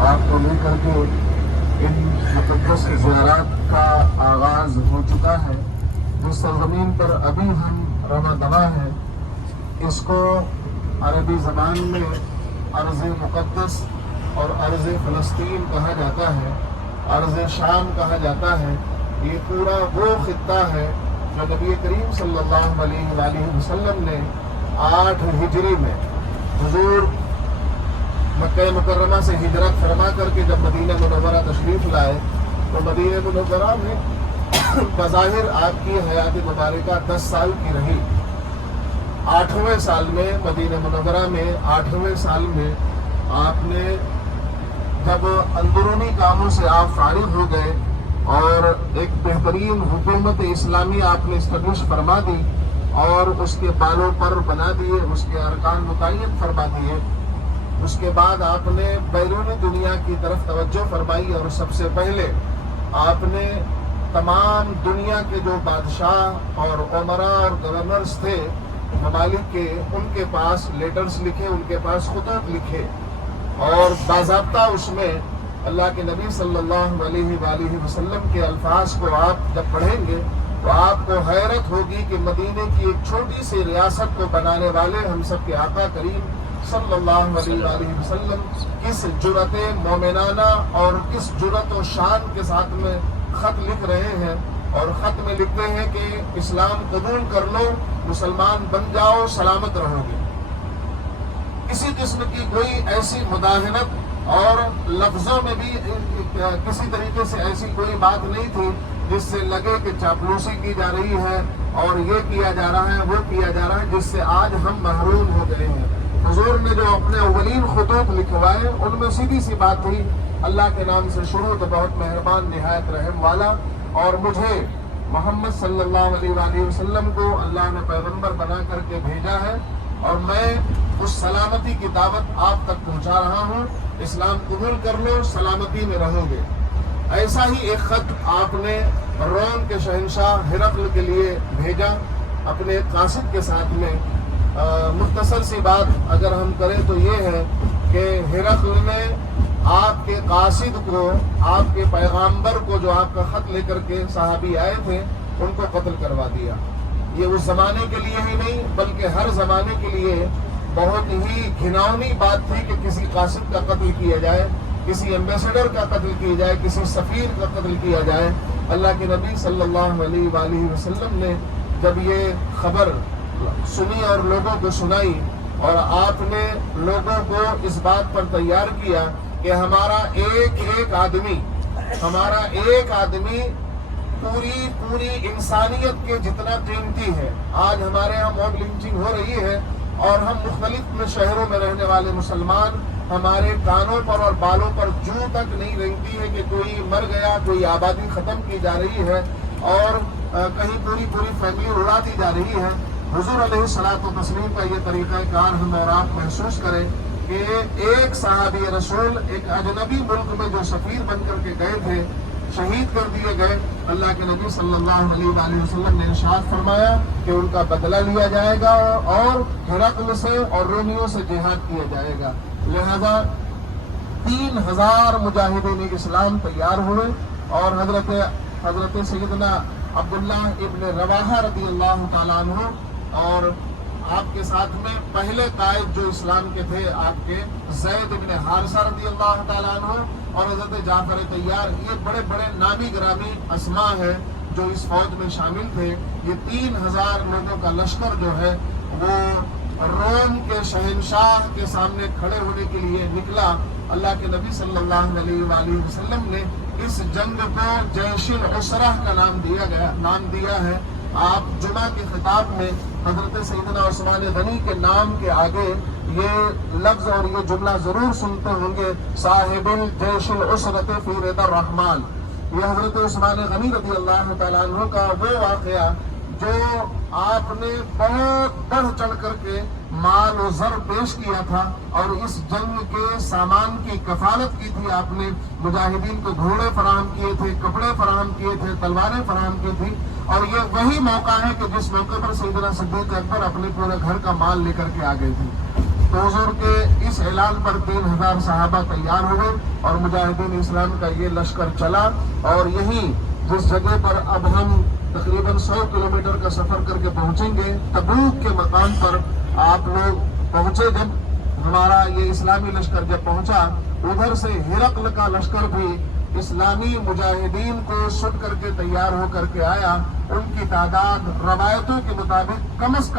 آپ کو لے کر کے ان مقدس زیارات کا آغاز ہو چکا ہے۔ جس سرزمین پر ابھی ہم رواں دواں ہیں اس کو عربی زبان میں ارض مقدس اور ارض فلسطین کہا جاتا ہے، ارض شام کہا جاتا ہے۔ یہ پورا وہ خطہ ہے جو نبی کریم صلی اللہ علیہ وآلہ وسلم نے 8 ہجری میں حضور مکہ مکرمہ سے ہجرت فرما کر کے جب مدینہ منورہ تشریف لائے تو مدینہ منورہ میں بظاہر آپ کی حیات مبارکہ 10 سال کی رہی۔ 8ویں سال میں مدینہ منورہ میں 8ویں سال میں آپ نے جب اندرونی کاموں سے آپ فارغ ہو گئے اور ایک بہترین حکومت اسلامی آپ نے اسٹیبلش فرما دی اور اس کے بالوں پر بنا دیے، اس کے ارکان متعین فرما دیے، اس کے بعد آپ نے بیرونی دنیا کی طرف توجہ فرمائی اور سب سے پہلے آپ نے تمام دنیا کے جو بادشاہ اور عمراء اور گورنرز تھے ممالک کے، ان کے پاس لیٹرز لکھے، ان کے پاس خطوط لکھے اور باضابطہ اس میں اللہ کے نبی صلی اللہ علیہ وآلہ وسلم کے الفاظ کو آپ جب پڑھیں گے تو آپ کو حیرت ہوگی کہ مدینے کی ایک چھوٹی سی ریاست کو بنانے والے ہم سب کے آقا کریم صلی اللہ علیہ وآلہ وسلم کس جرأت مومنانہ اور کس جرأت و شان کے ساتھ میں خط لکھ رہے ہیں، اور خط میں لکھتے ہیں کہ اسلام قبول کر لو، مسلمان بن جاؤ، سلامت رہو گے۔ کسی قسم کی کوئی ایسی مداہنت اور لفظوں میں بھی کسی طریقے سے ایسی کوئی بات نہیں تھی جس سے لگے کہ چاپلوسی کی جا رہی ہے اور یہ کیا جا رہا ہے، وہ کیا جا رہا ہے، جس سے آج ہم محروم ہو گئے ہیں۔ حضور نے جو اپنے اولین خطوط لکھوائے ان میں سیدھی سی بات تھی، اللہ کے نام سے شروع تو بہت مہربان نہایت رحم والا، اور مجھے محمد صلی اللہ علیہ وآلہ وسلم کو اللہ نے پیغمبر بنا کر کے بھیجا ہے اور میں اس سلامتی کی دعوت آپ تک پہنچا رہا ہوں، اسلام قبول کر لو، سلامتی میں رہو گے۔ ایسا ہی ایک خط آپ نے روم کے شہنشاہ ہرقل کے لیے بھیجا اپنے قاصد کے ساتھ میں۔ مختصر سی بات اگر ہم کریں تو یہ ہے کہ ہرقل نے آپ کے قاصد کو، آپ کے پیغامبر کو، جو آپ کا خط لے کر کے صحابی آئے تھے، ان کو قتل کروا دیا۔ یہ اس زمانے کے لیے ہی نہیں بلکہ ہر زمانے کے لیے بہت ہی گھناؤنی بات تھی کہ کسی قاصد کا قتل کیا جائے، کسی ایمبیسڈر کا قتل کیا جائے، کسی سفیر کا قتل کیا جائے۔ اللہ کے نبی صلی اللہ علیہ وآلہ وسلم نے جب یہ خبر سنی اور لوگوں کو سنائی اور آپ نے لوگوں کو اس بات پر تیار کیا کہ ہمارا ایک آدمی پوری انسانیت کے جتنا قیمتی ہے۔ آج ہمارے یہاں موب لنچنگ ہو رہی ہے اور ہم مختلف شہروں میں رہنے والے مسلمان، ہمارے کانوں پر اور بالوں پر جوں تک نہیں رنگتی ہے کہ کوئی مر گیا، کوئی آبادی ختم کی جا رہی ہے اور کہیں پوری فیملی اڑا دی جا رہی ہے۔ حضور علیہ الصلوۃ والتسلیم کا یہ طریقہ کار ہم اور آپ محسوس کریں کہ ایک صحابی رسول ایک اجنبی ملک میں جو سفیر بن کر کے گئے تھے، شہید کر دیے گئے۔ اللہ کے نبی صلی اللہ علیہ وآلہ وسلم نے ارشاد فرمایا کہ ان کا بدلہ لیا جائے گا اور ہرقل سے اور رومیوں سے جہاد کیا جائے گا۔ لہذا 3000 مجاہدین اسلام تیار ہوئے اور حضرت سیدنا عبداللہ ابن رواحہ رضی اللہ تعالیٰ عنہ اور آپ کے ساتھ میں پہلے قائد جو اسلام کے تھے آپ کے زید ابن حارثہ رضی اللہ تعالیٰ عنہ اور حضرت جعفر طیار، یہ بڑے بڑے نامی گرامی اسماء ہیں جو اس فوج میں شامل تھے۔ یہ 3000 لوگوں کا لشکر جو ہے وہ روم کے شہنشاہ کے سامنے کھڑے ہونے کے لیے نکلا۔ اللہ کے نبی صلی اللہ علیہ وآلہ وسلم نے اس جنگ کو جیش العسرہ کا نام دیا ہے۔ آپ جمعہ کے خطاب میں حضرت سیدنا عثمان غنی کے نام کے آگے یہ لفظ اور یہ جملہ ضرور سنتے ہوں گے، صاحب الجیش العسرۃ فی رضا الرحمن۔ یہ حضرت عثمان غنی رضی اللہ تعالیٰ عنہ کا وہ واقعہ جو آپ نے بہت بڑھ چڑھ کر کے مال و زر پیش کیا تھا اور اس جنگ کے سامان کی کفالت کی تھی۔ آپ نے مجاہدین کو گھوڑے فراہم کیے تھے، کپڑے فراہم کیے تھے، تلواریں فراہم کی تھی، اور یہ وہی موقع ہے کہ جس موقع پر سیدنا صدیق اکبر اپنے پورے گھر کا مال لے کر کے آ گئے تھے۔ تو حضور کے اس اعلان پر 3000 صحابہ تیار ہوئے اور مجاہدین اسلام کا یہ لشکر چلا، اور یہی جس جگہ پر اب ہم تقریباً 100 کلومیٹر کا سفر کر کے پہنچیں گے، تبوک کے مقام پر آپ لوگ پہنچے۔ جب ہمارا یہ اسلامی لشکر جب پہنچا، ادھر سے ہرقل کا لشکر بھی اسلامی مجاہدین کو سن کر کے تیار ہو کر کے آیا۔ ان کی تعداد روایتوں کے مطابق کم از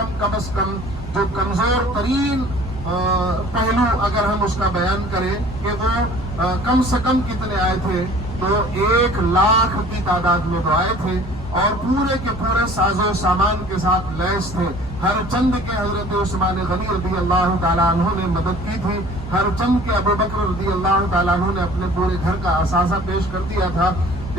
کم جو کمزور ترین پہلو اگر ہم اس کا بیان کریں کہ وہ کم سے کم کتنے آئے تھے، تو 1,00,000 کی تعداد میں وہ آئے تھے، اور پورے کے پورے ساز و سامان کے ساتھ لیس تھے۔ ہر چند کے حضرت عثمان غنی رضی اللہ تعالیٰ عنہ نے مدد کی تھی، ہر چند کے ابو بکر رضی اللہ تعالیٰ عنہ نے اپنے پورے گھر کا اثاثہ پیش کر دیا تھا۔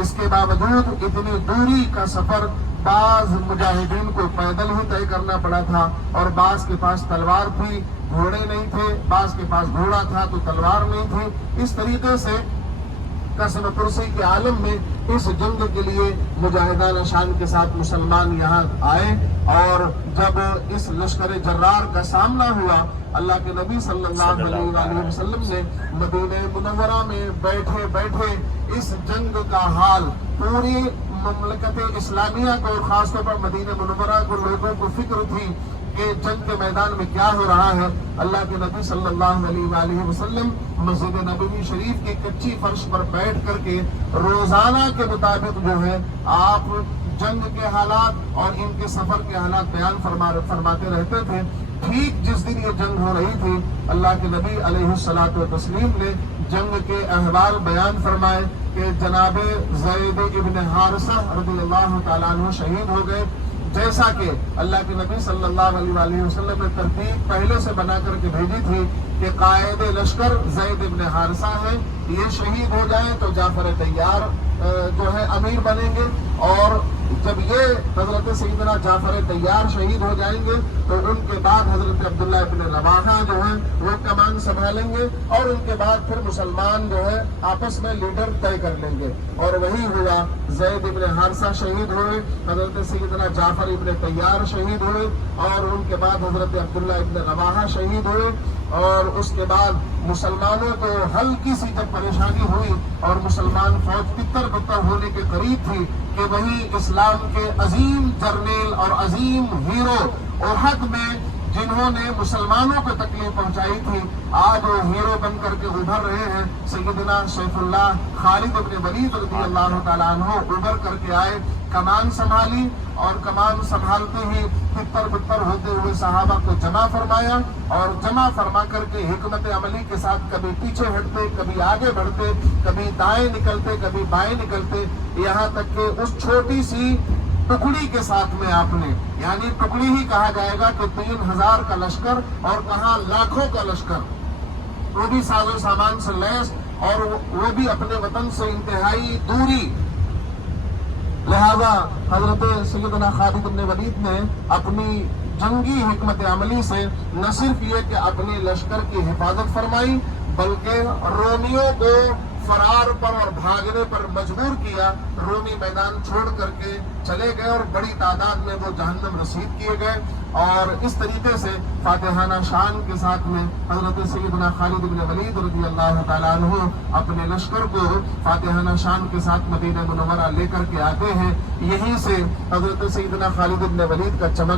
اس کے باوجود اتنی دوری کا سفر بعض مجاہدین کو پیدل ہی طے کرنا پڑا تھا، اور بعض کے پاس تلوار تھی، گھوڑے نہیں تھے، بعض کے پاس گھوڑا تھا تو تلوار نہیں تھی۔ اس طریقے سے قسم پرسی کے عالم میں اس جنگ کے لیے مجاہدان شان کے ساتھ مسلمان یہاں آئے، اور جب اس لشکر جرار کا سامنا ہوا، اللہ کے نبی صلی اللہ علیہ وسلم نے مدینہ منورہ میں بیٹھے بیٹھے اس جنگ کا حال پوری مملکت اسلامیہ کو، اور خاص طور پر مدینہ منورہ کو لوگوں کو فکر تھی کہ جنگ کے میدان میں کیا ہو رہا ہے۔ اللہ کے نبی صلی اللہ علیہ وسلم مسجد نبوی شریف کی کچی فرش پر بیٹھ کر کے روزانہ کے مطابق جو ہے آپ جنگ کے حالات اور ان کے سفر کے حالات بیان فرماتے رہتے تھے۔ ٹھیک جس دن یہ جنگ ہو رہی تھی، اللہ کے نبی علیہ الصلوۃ والتسلیم نے جنگ کے احوال بیان فرمائے کہ جناب زید ابن حارثہ رضی اللہ تعالیٰ عنہ شہید ہو گئے، جیسا کہ اللہ کے نبی صلی اللہ علیہ وسلم نے ترتیب پہلے سے بنا کر کے بھیجی تھی کہ قائد لشکر زید ابن حارثہ ہے، یہ شہید ہو جائیں تو جعفر طیار جو ہے امیر بنیں گے، اور جب یہ حضرت سیدنا جعفر طیار شہید ہو جائیں گے تو ان کے بعد حضرت عبداللہ ابن رواحہ جو ہیں وہ کمان سنبھالیں گے، اور ان کے بعد پھر مسلمان جو ہے آپس میں لیڈر طے کر لیں گے۔ اور وہی ہوا، زید ابن حارثہ شہید ہوئے، حضرت سیدنا جعفر ابن طیار شہید ہوئے، اور ان کے بعد حضرت عبداللہ ابن رواحہ شہید ہوئے۔ اور اس کے بعد مسلمانوں کو ہلکی سی جب پریشانی ہوئی اور مسلمان فوج تتر بتر ہونے کے قریب تھی، کہ وہی اسلام کے عظیم جرنیل اور عظیم ہیرو احد میں جنہوں نے مسلمانوں کو تکلیف پہنچائی تھی، آج وہ ہیرو بن کر کے ابھر رہے ہیں۔ سیدنا سیف اللہ خالد ابن ولید رضی اللہ تعالیٰ عنہ ابھر کر کے آئے، کمان سنبھالی، اور کمان سنبھالتے ہی تتر بتر ہوتے ہوئے صحابہ کو جمع فرمایا، اور جمع فرما کر کے حکمت عملی کے ساتھ کبھی پیچھے ہٹتے، کبھی آگے بڑھتے، کبھی دائیں نکلتے، کبھی بائیں نکلتے، یہاں تک کہ اس چھوٹی سی ٹکڑی کے ساتھ میں آپ نے، یعنی ٹکڑی ہی کہا جائے گا کہ 3000 کا لشکر، اور کہاں لاکھوں کا لشکر، وہ بھی ساز و سامان سے لیس، اور وہ بھی اپنے وطن سے انتہائی دوری۔ لہذا حضرت سیدنا خالد بن ولید نے اپنی جنگی حکمت عملی سے نہ صرف یہ کہ اپنے لشکر کی حفاظت فرمائی، بلکہ رومیوں کو فرار پر اور بھاگنے پر مجبور کیا۔ رومی میدان چھوڑ کر کے چلے گئے، اور بڑی تعداد میں وہ جہنم رسید کیے گئے، اور اس طریقے سے فاتحانہ شان کے ساتھ میں حضرت سیدنا خالد بن ولید رضی اللہ تعالیٰ عنہ اپنے لشکر کو فاتحانہ شان کے ساتھ مدینہ منورہ لے کر کے آتے ہیں۔ یہیں سے حضرت سیدنا خالد بن ولید کا چمک